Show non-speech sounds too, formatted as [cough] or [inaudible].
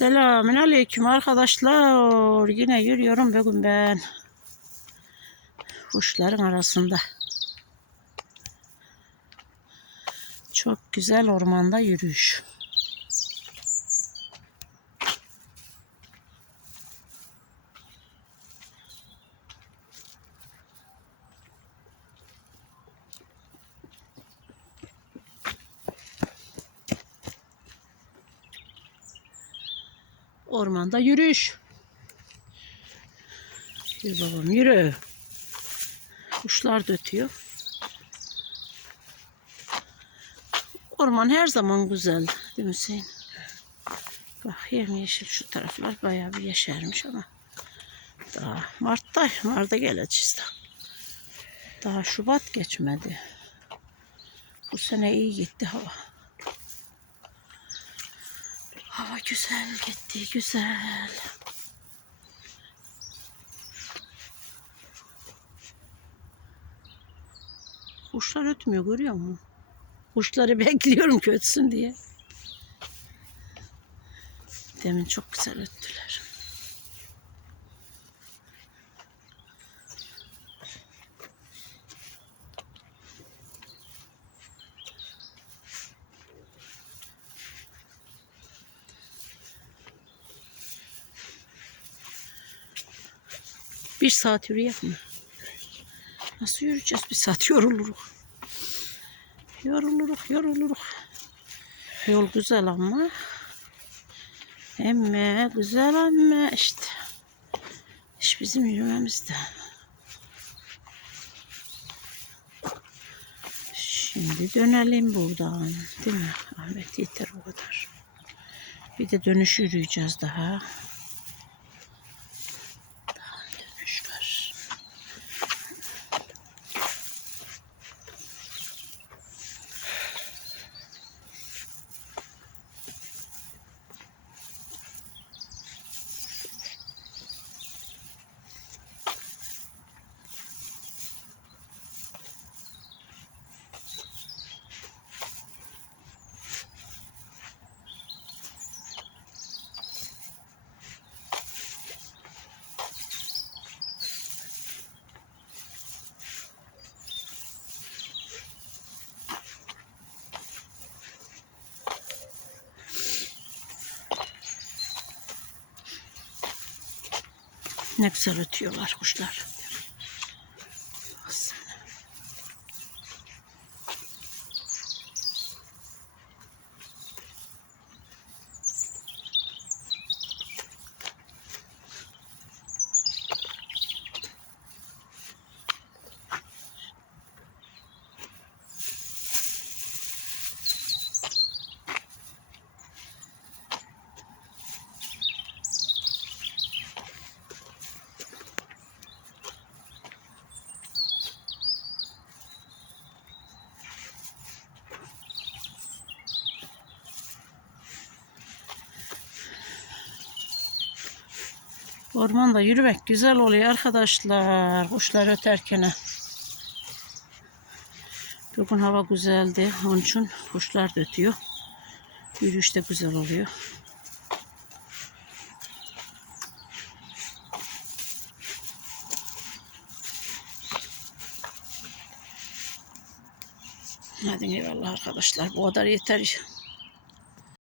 Selamün aleyküm arkadaşlar. Yine yürüyorum bugün ben. Kuşların arasında. Çok güzel ormanda yürüyüş. Ormanda yürüyüş. Yürü babam yürü. Kuşlar da. Orman her zaman güzel değil mi Hüseyin? Bak yemyeşil şu taraflar bayağı bir yeşermiş ama daha Mart'ta Mart'ta geleceğiz daha. Daha Şubat geçmedi. Bu sene iyi gitti hava. Hava güzel gitti güzel. Kuşlar ötmüyor görüyor musun? Kuşları [laughs] bekliyorum ki ötsün diye. Demin çok güzel öttüler. Bir saat yürüyek mi? Nasıl yürüyeceğiz? Bir saat yoruluruz. Yoruluruk, yoruluruk. Yol güzel ama. Emme güzel ama işte. İş bizim yürümemizde. Şimdi dönelim buradan. Değil mi? Ahmet yeter o kadar. Bir de dönüş yürüyeceğiz. Daha Ne güzel kuşlar. Ormanda yürümek güzel oluyor arkadaşlar. Kuşlar öterken. Bugün hava güzeldi. Onun için kuşlar da ötüyor. Yürüyüş de güzel oluyor. Hadi eyvallah arkadaşlar. Bu kadar yeter.